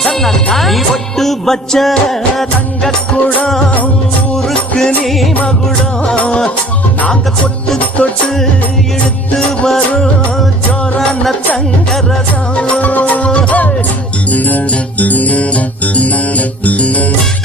நீ பொட்டு வச்ச தங்க குடம் ஊருக்கு நீ மகுடம் நாங்க தொட்டு தொட்டு இழுத்து வரும் ஜோரான தங்கரதம்